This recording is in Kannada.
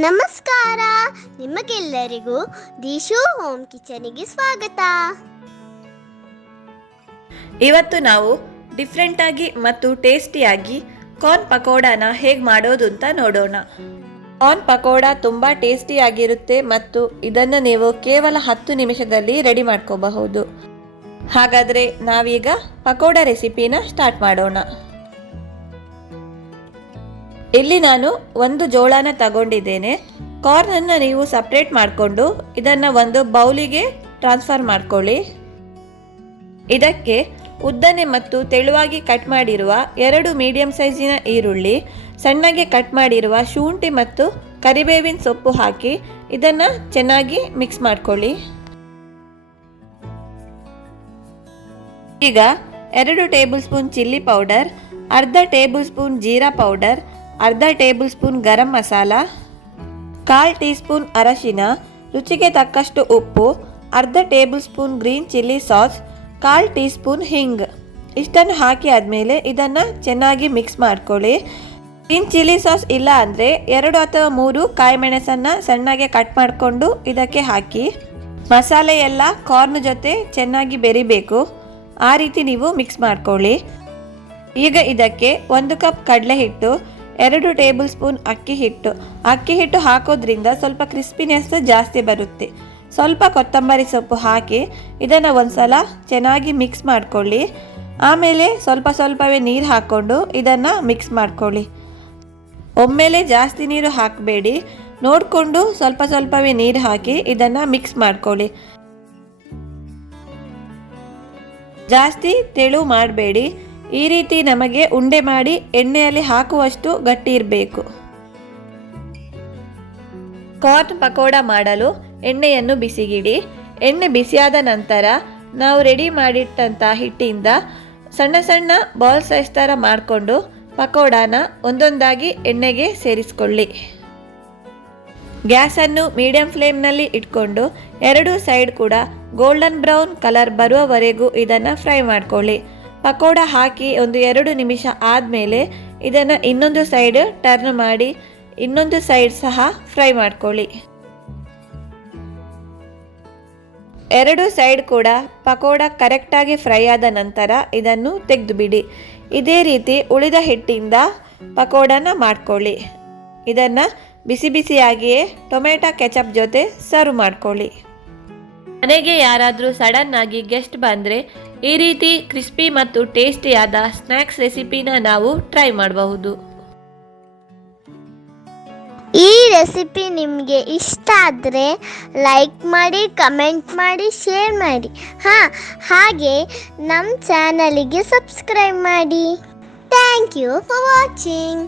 ನಮಸ್ಕಾರ, ನಿಮಗೆಲ್ಲರಿಗೂ ದಿಶು ಹೋಮ್ ಕಿಚನಿಗೆ ಸ್ವಾಗತ. ಇವತ್ತು ನಾವು ಡಿಫ್ರೆಂಟಾಗಿ ಮತ್ತು ಟೇಸ್ಟಿಯಾಗಿ ಕಾರ್ನ್ ಪಕೋಡಾನ ಹೇಗೆ ಮಾಡೋದು ಅಂತ ನೋಡೋಣ. ಕಾರ್ನ್ ಪಕೋಡ ತುಂಬ ಟೇಸ್ಟಿಯಾಗಿರುತ್ತೆ ಮತ್ತು ಇದನ್ನು ನೀವು ಕೇವಲ 10 ನಿಮಿಷದಲ್ಲಿ ರೆಡಿ ಮಾಡ್ಕೋಬಹುದು. ಹಾಗಾದರೆ ನಾವೀಗ ಪಕೋಡ ರೆಸಿಪಿನ ಸ್ಟಾರ್ಟ್ ಮಾಡೋಣ. ಇಲ್ಲಿ ನಾನು ಒಂದು ಜೋಳನ ತಗೊಂಡಿದ್ದೇನೆ. ಕಾರ್ನನ್ನು ನೀವು ಸಪ್ರೇಟ್ ಮಾಡಿಕೊಂಡು ಇದನ್ನು ಒಂದು ಬೌಲಿಗೆ ಟ್ರಾನ್ಸ್ಫರ್ ಮಾಡ್ಕೊಳ್ಳಿ. ಇದಕ್ಕೆ ಉದ್ದನೆ ಮತ್ತು ತೆಳುವಾಗಿ ಕಟ್ ಮಾಡಿರುವ 2 ಮೀಡಿಯಂ ಸೈಜಿನ ಈರುಳ್ಳಿ, ಸಣ್ಣಗೆ ಕಟ್ ಮಾಡಿರುವ ಶುಂಠಿ ಮತ್ತು ಕರಿಬೇವಿನ ಸೊಪ್ಪು ಹಾಕಿ ಇದನ್ನು ಚೆನ್ನಾಗಿ ಮಿಕ್ಸ್ ಮಾಡ್ಕೊಳ್ಳಿ. ಈಗ 2 ಟೇಬಲ್ ಸ್ಪೂನ್ ಚಿಲ್ಲಿ ಪೌಡರ್, ಅರ್ಧ ಟೇಬಲ್ ಸ್ಪೂನ್ ಜೀರಾ ಪೌಡರ್, ಅರ್ಧ table spoon garam masala, 1/4 tea spoon ಅರಶಿನ, ರುಚಿಗೆ ತಕ್ಕಷ್ಟು ಉಪ್ಪು, ಅರ್ಧ table spoon green chilli sauce, 1/4 tea spoon ಹಿಂಗ್ ಇಷ್ಟನ್ನು ಹಾಕಿ ಆದಮೇಲೆ ಇದನ್ನು ಚೆನ್ನಾಗಿ ಮಿಕ್ಸ್ ಮಾಡ್ಕೊಳ್ಳಿ. ಗ್ರೀನ್ ಚಿಲ್ಲಿ ಸಾಸ್ ಇಲ್ಲ ಅಂದರೆ 2 ಅಥವಾ 3 ಕಾಯಿ ಮೆಣಸನ್ನು ಸಣ್ಣಗೆ ಕಟ್ ಮಾಡಿಕೊಂಡು ಇದಕ್ಕೆ ಹಾಕಿ. ಮಸಾಲೆ ಎಲ್ಲ ಕಾರ್ನ್ ಜೊತೆ ಚೆನ್ನಾಗಿ ಬೆರಿಬೇಕು, ಆ ರೀತಿ ನೀವು ಮಿಕ್ಸ್ ಮಾಡ್ಕೊಳ್ಳಿ. ಈಗ ಇದಕ್ಕೆ 1 ಕಪ್ ಕಡಲೆ ಹಿಟ್ಟು, 2 ಟೇಬಲ್ ಸ್ಪೂನ್ ಅಕ್ಕಿ ಹಿಟ್ಟು ಹಾಕೋದ್ರಿಂದ ಸ್ವಲ್ಪ ಕ್ರಿಸ್ಪಿನೆಸ್ ಜಾಸ್ತಿ ಬರುತ್ತೆ. ಸ್ವಲ್ಪ ಕೊತ್ತಂಬರಿ ಸೊಪ್ಪು ಹಾಕಿ ಇದನ್ನು ಒಂದ್ಸಲ ಚೆನ್ನಾಗಿ ಮಿಕ್ಸ್ ಮಾಡ್ಕೊಳ್ಳಿ. ಆಮೇಲೆ ಸ್ವಲ್ಪವೇ ನೀರು ಹಾಕ್ಕೊಂಡು ಇದನ್ನು ಮಿಕ್ಸ್ ಮಾಡ್ಕೊಳ್ಳಿ. ಒಮ್ಮೆಲೆ ಜಾಸ್ತಿ ನೀರು ಹಾಕಬೇಡಿ, ನೋಡಿಕೊಂಡು ಸ್ವಲ್ಪವೇ ನೀರು ಹಾಕಿ ಇದನ್ನು ಮಿಕ್ಸ್ ಮಾಡ್ಕೊಳ್ಳಿ. ಜಾಸ್ತಿ ತೆಳು ಮಾಡಬೇಡಿ, ಈ ರೀತಿ ನಮಗೆ ಉಂಡೆ ಮಾಡಿ ಎಣ್ಣೆಯಲ್ಲಿ ಹಾಕುವಷ್ಟು ಗಟ್ಟಿ ಇರಬೇಕು. ಕಾರ್ನ್ ಪಕೋಡ ಮಾಡಲು ಎಣ್ಣೆಯನ್ನು ಬಿಸಿಗಿಡಿ. ಎಣ್ಣೆ ಬಿಸಿಯಾದ ನಂತರ ನಾವು ರೆಡಿ ಮಾಡಿಟ್ಟಂಥ ಹಿಟ್ಟಿಂದ ಸಣ್ಣ ಬಾಲ್ ಸೈಜ್ ಥರ ಮಾಡಿಕೊಂಡು ಪಕೋಡಾನ ಒಂದೊಂದಾಗಿ ಎಣ್ಣೆಗೆ ಸೇರಿಸ್ಕೊಳ್ಳಿ. ಗ್ಯಾಸನ್ನು ಮೀಡಿಯಂ ಫ್ಲೇಮ್ನಲ್ಲಿ ಇಟ್ಕೊಂಡು 2 ಸೈಡ್ ಕೂಡ ಗೋಲ್ಡನ್ ಬ್ರೌನ್ ಕಲರ್ ಬರುವವರೆಗೂ ಇದನ್ನು ಫ್ರೈ ಮಾಡ್ಕೊಳ್ಳಿ. ಪಕೋಡ ಹಾಕಿ 1-2 ನಿಮಿಷ ಆದಮೇಲೆ ಇದನ್ನು ಇನ್ನೊಂದು ಸೈಡ್ ಟರ್ನ್ ಮಾಡಿ ಇನ್ನೊಂದು ಸೈಡ್ ಸಹ ಫ್ರೈ ಮಾಡ್ಕೊಳ್ಳಿ. 2 ಸೈಡ್ ಕೂಡ ಪಕೋಡ ಕರೆಕ್ಟಾಗಿ ಫ್ರೈ ಆದ ನಂತರ ಇದನ್ನು ತೆಗೆದು ಬಿಡಿ. ಇದೇ ರೀತಿ ಉಳಿದ ಹಿಟ್ಟಿಂದ ಪಕೋಡನ ಮಾಡ್ಕೊಳ್ಳಿ. ಇದನ್ನು ಬಿಸಿಯಾಗಿಯೇ ಟೊಮೆಟೊ ಕೆಚಪ್ ಜೊತೆ ಸರ್ವ್ ಮಾಡ್ಕೊಳ್ಳಿ. ಮನೆಗೆ ಯಾರಾದರೂ ಸಡನ್ ಆಗಿ ಗೆಸ್ಟ್ ಬಂದರೆ ಈ ರೀತಿ ಕ್ರಿಸ್ಪಿ ಮತ್ತು ಟೇಸ್ಟಿಯಾದ ಸ್ನ್ಯಾಕ್ಸ್ ರೆಸಿಪಿನ ನಾವು ಟ್ರೈ ಮಾಡಬಹುದು. ಈ ರೆಸಿಪಿ ನಿಮಗೆ ಇಷ್ಟ ಆದರೆ ಲೈಕ್ ಮಾಡಿ, ಕಮೆಂಟ್ ಮಾಡಿ, ಶೇರ್ ಮಾಡಿ. ಹಾಗೆ ನಮ್ಮ ಚಾನಲಿಗೆ ಸಬ್ಸ್ಕ್ರೈಬ್ ಮಾಡಿ. Thank you for watching.